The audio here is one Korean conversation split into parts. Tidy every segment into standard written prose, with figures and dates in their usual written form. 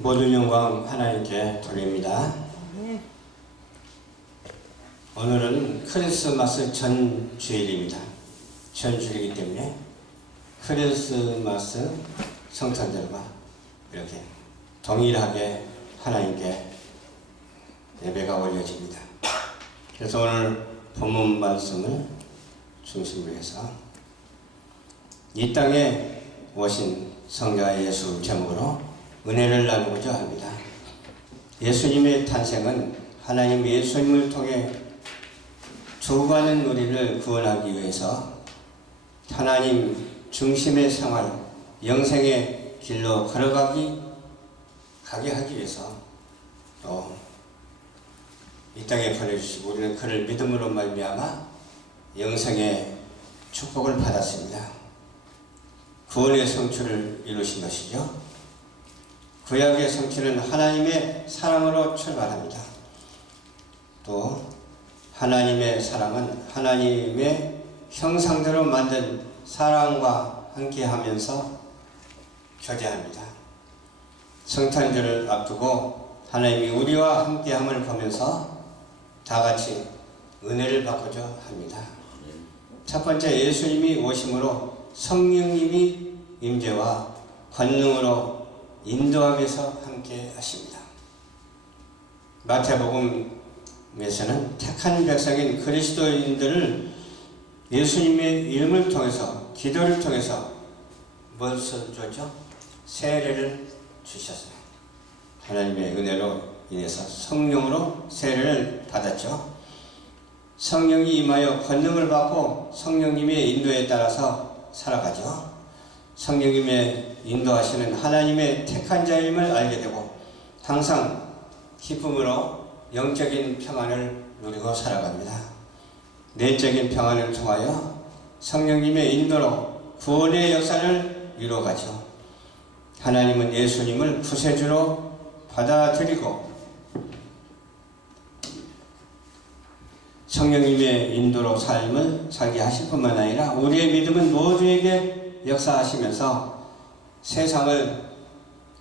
모든 영광 하나님께 돌립니다. 오늘은 크리스마스 전주일입니다. 전주일이기 때문에 크리스마스 성탄절과 이렇게 동일하게 하나님께 예배가 올려집니다. 그래서 오늘 본문 말씀을 중심으로 해서 이 땅에 오신 성자 예수 제목으로 은혜를 나누고자 합니다. 예수님의 탄생은 하나님 예수님을 통해 죽어가는 우리를 구원하기 위해서 하나님 중심의 생활, 영생의 길로 가게 하기 위해서 또 이 땅에 보내주시고 우리는 그를 믿음으로 말미암아 영생의 축복을 받았습니다. 구원의 성취를 이루신 것이죠. 구약의 성취는 하나님의 사랑으로 출발합니다. 또 하나님의 사랑은 하나님의 형상대로 만든 사랑과 함께하면서 교제합니다. 성탄절을 앞두고 하나님이 우리와 함께함을 보면서 다 같이 은혜를 받고자 합니다. 첫 번째, 예수님이 오심으로 성령님이 임재와 권능으로 인도하면서 함께 하십니다. 마태복음에서는 택한 백성인 그리스도인들을 예수님의 이름을 통해서, 기도를 통해서 무엇을 줬죠? 세례를 주셨어요. 하나님의 은혜로 인해서 성령으로 세례를 받았죠. 성령이 임하여 권능을 받고 성령님의 인도에 따라서 살아가죠. 성령님의 인도하시는 하나님의 택한 자임을 알게 되고 항상 기쁨으로 영적인 평안을 누리고 살아갑니다. 내적인 평안을 통하여 성령님의 인도로 구원의 역사를 이루어가죠. 하나님은 예수님을 구세주로 받아들이고 성령님의 인도로 삶을 살게 하실 뿐만 아니라 우리의 믿음은 모두에게 역사하시면서 세상을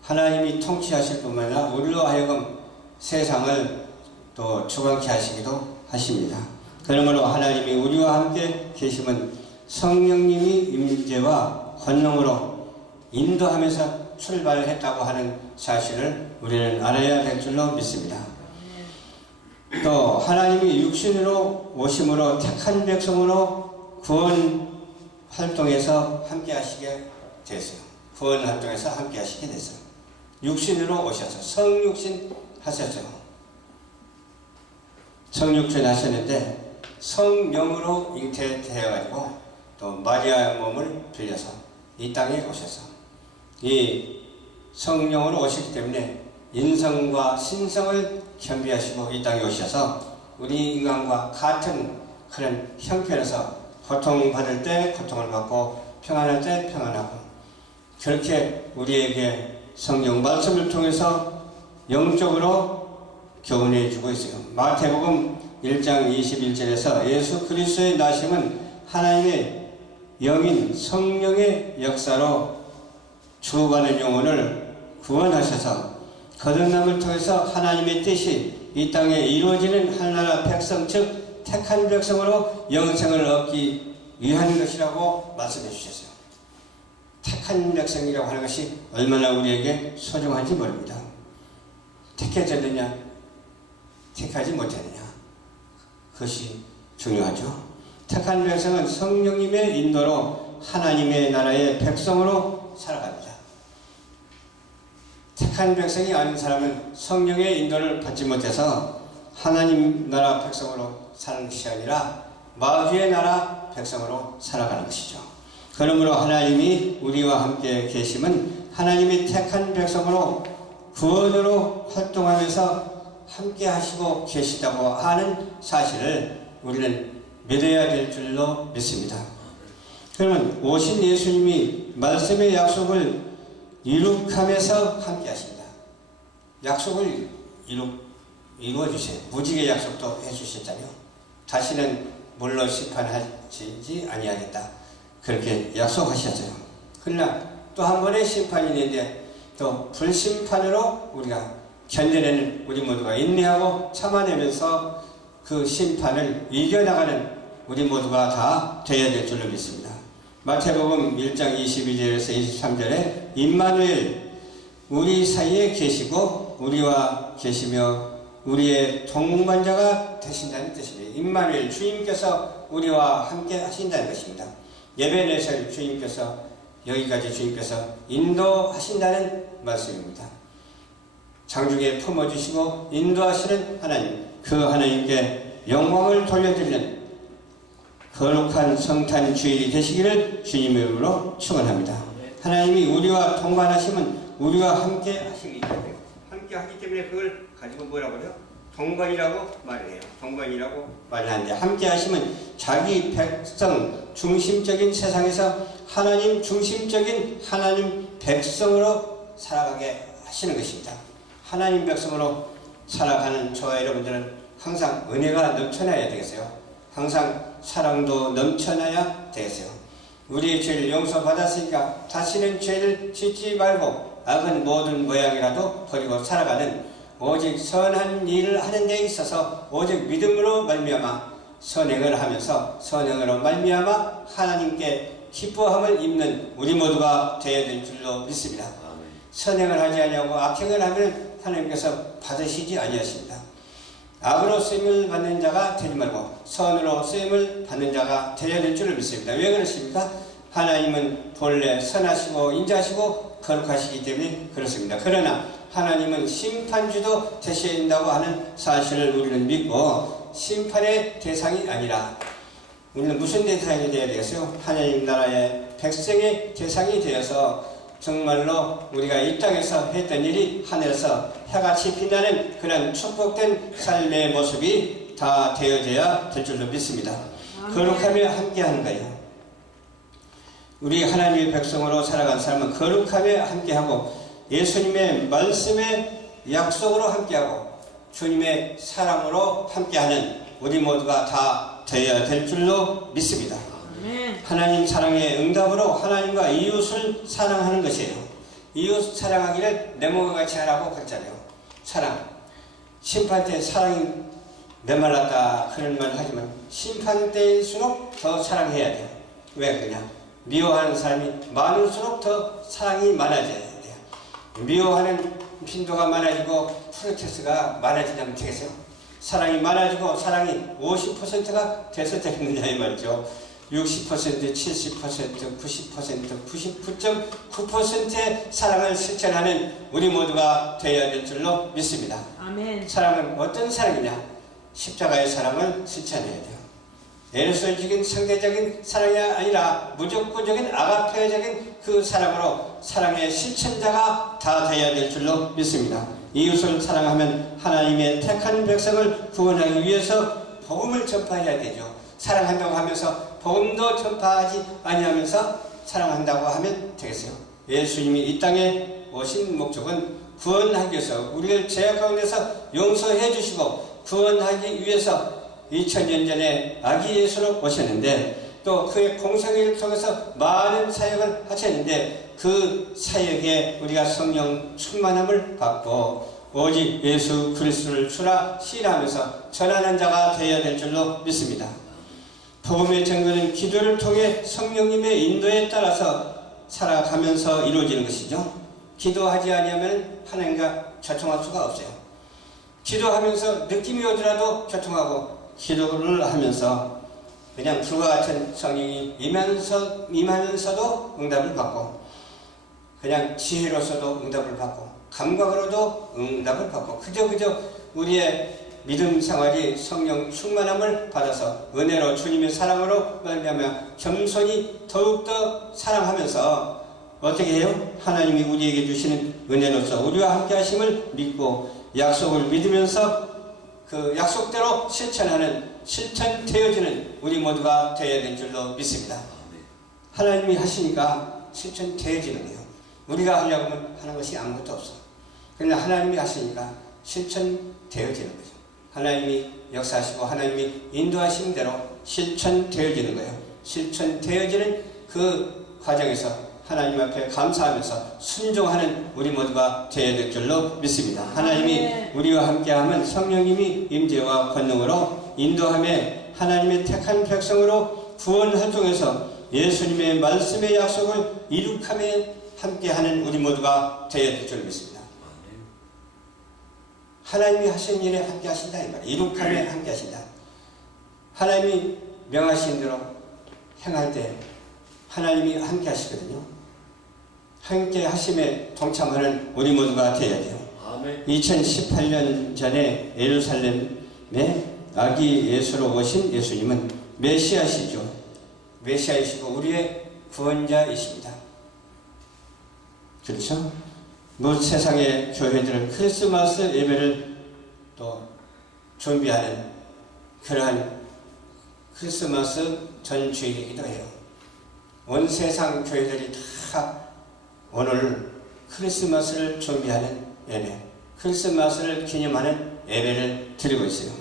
하나님이 통치하실 뿐만 아니라 우리로 하여금 세상을 또 주관케 하시기도 하십니다. 그러므로 하나님이 우리와 함께 계심은 성령님이 임재와 권능으로 인도하면서 출발했다고 하는 사실을 우리는 알아야 될 줄로 믿습니다. 또 하나님이 육신으로 오심으로 택한 백성으로 구원 활동에서 함께 하시게 됐어요. 구원 활동에서 함께 하시게 됐어요. 육신으로 오셔서 성육신 하셨죠. 성육신 하셨는데 성령으로 잉태되어가지고 또 마리아의 몸을 빌려서 이 땅에 오셔서 이 성령으로 오시기 때문에 인성과 신성을 겸비하시고 이 땅에 오셔서 우리 인간과 같은 그런 형편에서 고통받을 때 고통을 받고 평안할 때 평안하고 그렇게 우리에게 성경 말씀을 통해서 영적으로 교훈해 주고 있어요. 마태복음 1장 21절에서 예수 그리스도의 나심은 하나님의 영인 성령의 역사로 죽어가는 영혼을 구원하셔서 거듭남을 통해서 하나님의 뜻이 이 땅에 이루어지는 하나나라 백성 즉 택한 백성으로 영생을 얻기 위한 것이라고 말씀해 주셨어요. 택한 백성이라고 하는 것이 얼마나 우리에게 소중한지 모릅니다. 택해졌느냐 택하지 못했느냐 그것이 중요하죠. 택한 백성은 성령님의 인도로 하나님의 나라의 백성으로 살아갑니다. 택한 백성이 아닌 사람은 성령의 인도를 받지 못해서 하나님 나라 백성으로 사는 것이 아니라 마귀의 나라 백성으로 살아가는 것이죠. 그러므로 하나님이 우리와 함께 계심은 하나님이 택한 백성으로 구원으로 활동하면서 함께 하시고 계시다고 하는 사실을 우리는 믿어야 될 줄로 믿습니다. 그러면 오신 예수님이 말씀의 약속을 이룩하면서 함께 하십니다. 약속을 이루어주세요. 무지개 약속도 해주셨잖아요. 다시는 물로 심판하지 아니하겠다. 그렇게 약속하셨어요. 그러나 또 한 번의 심판이 있는데 또 불심판으로 우리가 견뎌내는 우리 모두가 인내하고 참아내면서 그 심판을 이겨나가는 우리 모두가 다 되어야 될 줄로 믿습니다. 마태복음 1장 22절에서 23절에 임마누엘 우리 사이에 계시고 우리와 계시며 우리의 동반자가 되신다는 뜻입니다. 임마누엘 주님께서 우리와 함께 하신다는 것입니다. 예배내실 주님께서 여기까지 주님께서 인도하신다는 말씀입니다. 장중에 품어주시고 인도하시는 하나님, 그 하나님께 영광을 돌려드리는 거룩한 성탄 주일이 되시기를 주님의 이름으로 축원합니다. 하나님이 우리와 동반하시면 우리와 함께 하시기 때문에, 함께 하기 때문에 그걸 가지고 뭐라고 해요? 동반이라고 말을 해요. 동반이라고 말을 하는데, 함께 하시면 자기 백성 중심적인 세상에서 하나님 중심적인 하나님 백성으로 살아가게 하시는 것입니다. 하나님 백성으로 살아가는 저와 여러분들은 항상 은혜가 넘쳐나야 되겠어요. 항상 사랑도 넘쳐나야 되겠어요. 우리의 죄를 용서받았으니까 다시는 죄를 짓지 말고 악은 모든 모양이라도 버리고 살아가는, 오직 선한 일을 하는 데 있어서 오직 믿음으로 말미암아 선행을 하면서 선행으로 말미암아 하나님께 기뻐함을 입는 우리 모두가 되어야 될 줄로 믿습니다. 선행을 하지 아니하고 악행을 하면 하나님께서 받으시지 아니하십니다. 악으로 쓰임을 받는 자가 되지 말고 선으로 쓰임을 받는 자가 되어야 될 줄을 믿습니다. 왜 그렇습니까? 하나님은 본래 선하시고 인자하시고 거룩하시기 때문에 그렇습니다. 그러나 하나님은 심판주도 되셔야 된다고 하는 사실을 우리는 믿고, 심판의 대상이 아니라 우리는 무슨 대상이 되어야 되겠어요? 하나님 나라의 백성의 대상이 되어서 정말로 우리가 이 땅에서 했던 일이 하늘에서 해같이 빛나는 그런 축복된 삶의 모습이 다 되어져야 될 줄로 믿습니다. 거룩하며 함께하는 거예요. 우리 하나님의 백성으로 살아간 사람은 거룩하며 함께하고 예수님의 말씀의 약속으로 함께하고 주님의 사랑으로 함께하는 우리 모두가 다 되어야 될 줄로 믿습니다. 하나님 사랑의 응답으로 하나님과 이웃을 사랑하는 것이에요. 이웃 사랑하기를 내 몸과 같이 하라고 그랬잖아요. 사랑. 심판 때 사랑이 메말랐다 그런 말 하지만 심판 때일수록 더 사랑해야 돼요. 왜 그러냐? 미워하는 사람이 많을수록 더 사랑이 많아져야 돼요. 미워하는 빈도가 많아지고 프로테스가 많아지냐면 되겠어요? 사랑이 많아지고 사랑이 50%가 돼서 되겠느냐 이 말이죠. 60%, 70%, 90%, 99.9%의 사랑을 실천하는 우리 모두가 되어야 될 줄로 믿습니다. 아멘. 사랑은 어떤 사랑이냐? 십자가의 사랑을 실천해야 돼요. 에르솔적인 상대적인 사랑이 아니라 무조건적인 아가페적인 그 사랑으로 사랑의 실천자가 다 되어야 될 줄로 믿습니다. 이웃을 사랑하면 하나님의 택한 백성을 구원하기 위해서 복음을 전파해야 되죠. 사랑한다고 하면서 복음도 전파하지 아니하면서 사랑한다고 하면 되겠어요. 예수님이 이 땅에 오신 목적은 구원하기 위해서, 우리를 죄악 가운데서 용서해 주시고 구원하기 위해서 2000년 전에 아기 예수로 오셨는데, 또 그의 공생애를 통해서 많은 사역을 하셨는데, 그 사역에 우리가 성령 충만함을 받고 오직 예수 그리스도를 주라 시인하면서 전하는 자가 되어야 될 줄로 믿습니다. 복음의 증거는 기도를 통해 성령님의 인도에 따라서 살아가면서 이루어지는 것이죠. 기도하지 아니하면 하나님과 교통할 수가 없어요. 기도하면서 느낌이 오더라도 교통하고, 기도를 하면서 그냥 불과 같은 성령이 임하면서도 응답을 받고, 그냥 지혜로서도 응답을 받고, 감각으로도 응답을 받고, 그저 우리의 믿음 생활이 성령 충만함을 받아서 은혜로 주님의 사랑으로 말미암아 겸손히 더욱더 사랑하면서 어떻게 해요? 하나님이 우리에게 주시는 은혜로서 우리와 함께 하심을 믿고 약속을 믿으면서 그 약속대로 실천하는, 실천되어지는 우리 모두가 되어야 될 줄로 믿습니다. 하나님이 하시니까 실천되어지는 거예요. 우리가 하려고 하면 하는 것이 아무것도 없어. 그러나 하나님이 하시니까 실천되어지는 거죠. 하나님이 역사하시고 하나님이 인도하신 대로 실천되어지는 거예요. 실천되어지는 그 과정에서 하나님 앞에 감사하면서 순종하는 우리 모두가 되어야 될 줄로 믿습니다. 하나님이 우리와 함께하면 성령님이 임재와 권능으로 인도함에 하나님의 택한 백성으로 구원 활동에서 예수님의 말씀의 약속을 이룩함에 함께하는 우리 모두가 되어야 될 줄로 믿습니다. 하나님이 하신 일에 함께하신다 이 말이에요. 이룩함에 함께하신다. 하나님이 명하신 대로 행할 때 하나님이 함께하시거든요. 함께 하심에 동참하는 우리 모두가 되어야 돼요. 2018년 전에 예루살렘에 아기 예수로 오신 예수님은 메시아시죠. 메시아이시고 우리의 구원자이십니다. 그렇죠? 뭐 세상의 교회들은 크리스마스 예배를 또 준비하는 그러한 크리스마스 전 주일이기도 해요. 온 세상 교회들이 다 오늘 크리스마스를 준비하는 예배, 크리스마스를 기념하는 예배를 드리고 있어요.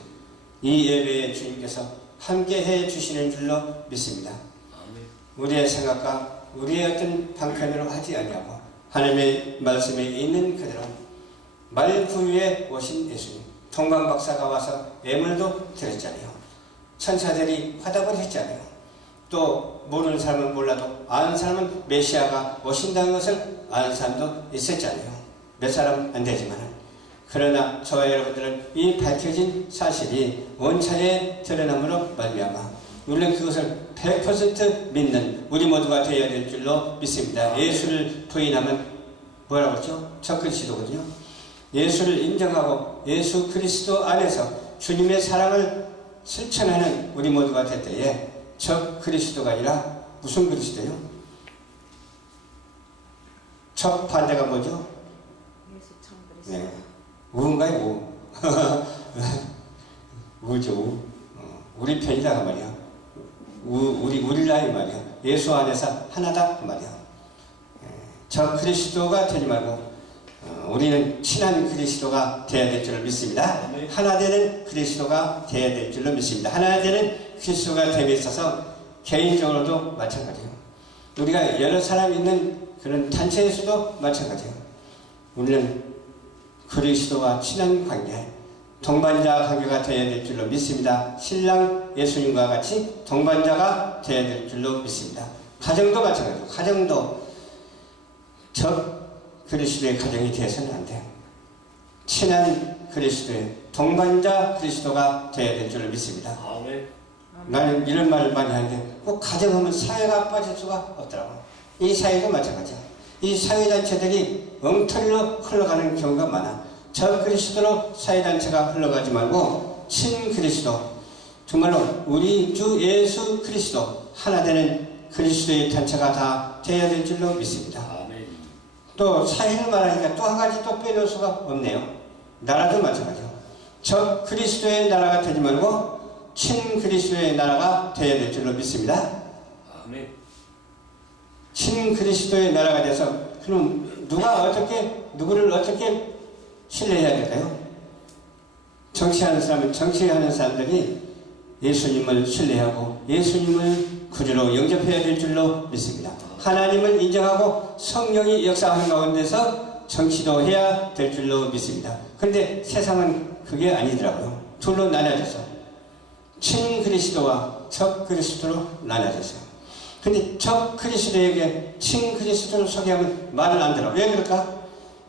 이 예배에 주님께서 함께 해 주시는 줄로 믿습니다. 우리의 생각과 우리의 어떤 방편으로 하지 아니하고 하나님의 말씀에 있는 그대로 말구유에 오신 예수님, 동방박사가 와서 예물도 드렸잖아요. 천사들이 화답을 했잖아요. 또 모르는 사람은 몰라도 아는 사람은 메시아가 오신다는 것을 아는 사람도 있었잖아요. 몇 사람 안 되지만. 그러나 저와 여러분들은 이 밝혀진 사실이 원천에 드러남으로 말미암아 물론 그것을 100% 믿는 우리 모두가 되어야 될 줄로 믿습니다. 예수를 부인하면 뭐라고 했죠? 적그리스도거든요. 예수를 인정하고 예수 그리스도 안에서 주님의 사랑을 실천하는 우리 모두가 될 때에 적 그리스도가 아니라 무슨 그리스도요? 적 반대가 뭐죠? 네. 우인가요? 우. 우죠, 우. 우리 편이다 그 말이야. 우리라 이 말이야. 예수 안에서 하나다 그 말이야. 적 그리스도가 되지 말고 우리는 친한 그리스도가 되어야 될 줄을 믿습니다. 하나 되는 그리스도가 되어야 될 줄로 믿습니다. 하나 되는 그리스도가 됨에 있어서 개인적으로도 마찬가지예요. 우리가 여러 사람 있는 그런 단체에서도 마찬가지예요. 우리는 그리스도와 친한 관계, 동반자 관계가 되어야 될 줄로 믿습니다. 신랑 예수님과 같이 동반자가 되어야 될 줄로 믿습니다. 가정도 마찬가지예요. 가정도 적 그리스도의 가정이 되어서는 안 돼요. 친한 그리스도의 동반자 그리스도가 되어야 될 줄로 믿습니다. 나는 이런 말을 많이 하는데 꼭 가정하면 사회가 빠질 수가 없더라고. 이 사회도 마찬가지야. 이 사회단체들이 엉터리로 흘러가는 경우가 많아. 저 그리스도로 사회단체가 흘러가지 말고 친 그리스도, 정말로 우리 주 예수 그리스도 하나 되는 그리스도의 단체가 다 되어야 될 줄로 믿습니다. 또 사회를 말하니까 또 한 가지 또 빼놓을 수가 없네요. 나라도 마찬가지요. 저 그리스도의 나라가 되지 말고 친 그리스도의 나라가 되어야 될 줄로 믿습니다. 친 그리스도의 나라가 돼서 그럼 누구를 어떻게 신뢰해야 될까요? 정치하는 사람은 정치하는 사람들이 예수님을 신뢰하고 예수님을 구주로 영접해야 될 줄로 믿습니다. 하나님을 인정하고 성령이 역사하는 가운데서 정치도 해야 될 줄로 믿습니다. 그런데 세상은 그게 아니더라고요. 둘로 나눠져서 친 그리스도와 적 그리스도로 나눠졌어요. 근데 적 그리스도에게 친 그리스도를 소개하면 말을 안 들어. 왜 그럴까?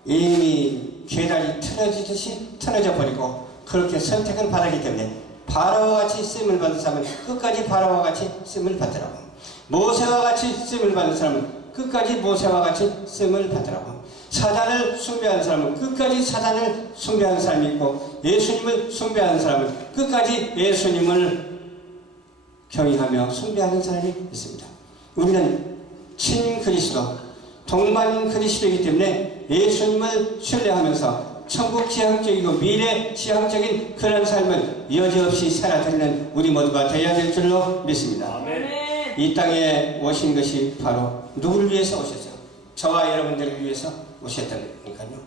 이미 계단이 틀어지듯이 틀어져 버리고 그렇게 선택을 받았기 때문에 바라와 같이 쓰임을 받은 사람은 끝까지 바라와 같이 쓰임을 받더라고. 모세와 같이 쓰임을 받은 사람은 끝까지 모세와 같이 쓰임을 받더라고. 사단을 숭배하는 사람은 끝까지 사단을 숭배하는 사람이 있고 예수님을 숭배하는 사람은 끝까지 예수님을 경외하며 숭배하는 사람이 있습니다. 우리는 친 그리스도, 동반 그리스도이기 때문에 예수님을 신뢰하면서 천국 지향적이고 미래 지향적인 그런 삶을 여지없이 살아드리는 우리 모두가 되어야 될 줄로 믿습니다. 아멘. 이 땅에 오신 것이 바로 누구를 위해서 오셨어요? 저와 여러분들을 위해서 오셨다니까요.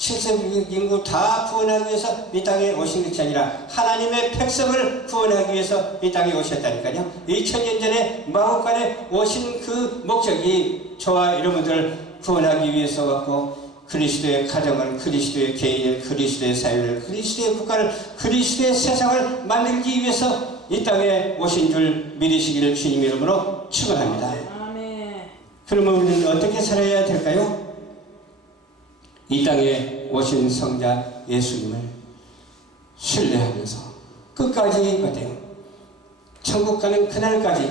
7세기 인구 다 구원하기 위해서 이 땅에 오신 것이 아니라 하나님의 백성을 구원하기 위해서 이 땅에 오셨다니까요. 2000년 전에 마국간에 오신 그 목적이 저와 여러분들을 구원하기 위해서 왔고, 그리스도의 가정을, 그리스도의 개인을, 그리스도의 사회를, 그리스도의 국가를, 그리스도의 세상을 만들기 위해서 이 땅에 오신 줄 믿으시기를 주님 이름으로 축원합니다. 아멘. 그러면 우리는 어떻게 살아야 될까요? 이 땅에 오신 성자 예수님을 신뢰하면서 끝까지 가대요. 천국 가는 그날까지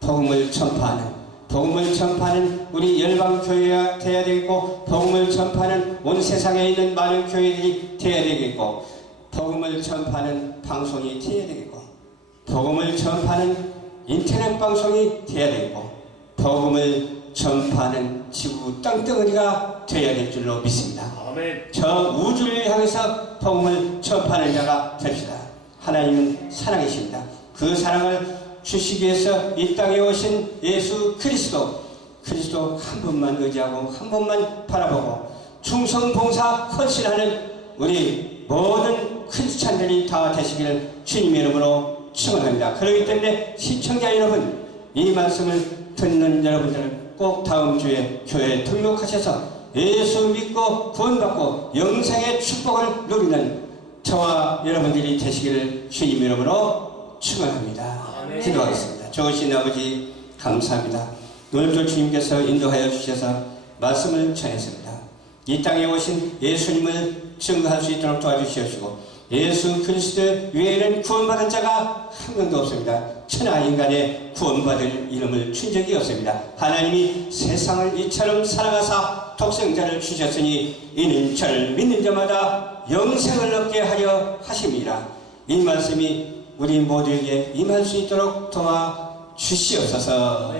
복음을 전파하는 우리 열방교회가 되어야 되겠고, 복음을 전파하는 온 세상에 있는 많은 교회들이 되어야 되겠고, 복음을 전파하는 방송이 되어야 되겠고, 복음을 전파하는 인터넷 방송이 되어야 되겠고, 복음을 전파하는 지구 땅덩어리가 되어야 될 줄로 믿습니다. 아멘. 저 우주를 향해서 복음을 전파하는 자가 됩시다. 하나님은 사랑이십니다. 그 사랑을 주시기 위해서 이 땅에 오신 예수 그리스도 한 분만 의지하고 한 분만 바라보고 충성봉사 헌신하는 우리 모든 크리스찬들이 다 되시기를 주님의 이름으로 축원합니다. 그렇기 때문에 시청자 여러분, 이 말씀을 듣는 여러분들은 꼭 다음 주에 교회에 등록하셔서 예수 믿고 구원받고 영생의 축복을 누리는 저와 여러분들이 되시기를 주님의 이름으로 축원합니다. 기도하겠습니다. 좋으신 아버지 감사합니다. 오늘도 주님께서 인도하여 주셔서 말씀을 전했습니다. 이 땅에 오신 예수님을 증거할 수 있도록 도와주시옵시고, 예수 그리스도 외에는 구원받은 자가 한 명도 없습니다. 천하 인간의 구원받을 이름을 준 적이 없습니다. 하나님이 세상을 이처럼 사랑하사 독생자를 주셨으니 이는 저를 믿는 자마다 영생을 얻게 하려 하심이라. 이 말씀이 우리 모두에게 임할 수 있도록 도와주시옵소서.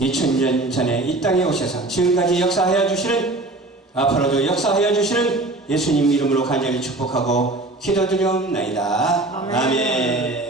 2000년 전에 이 땅에 오셔서 지금까지 역사하여 주시는, 앞으로도 역사하여 주시는 예수님 이름으로 간절히 축복하고 기도드리옵나이다. 아멘.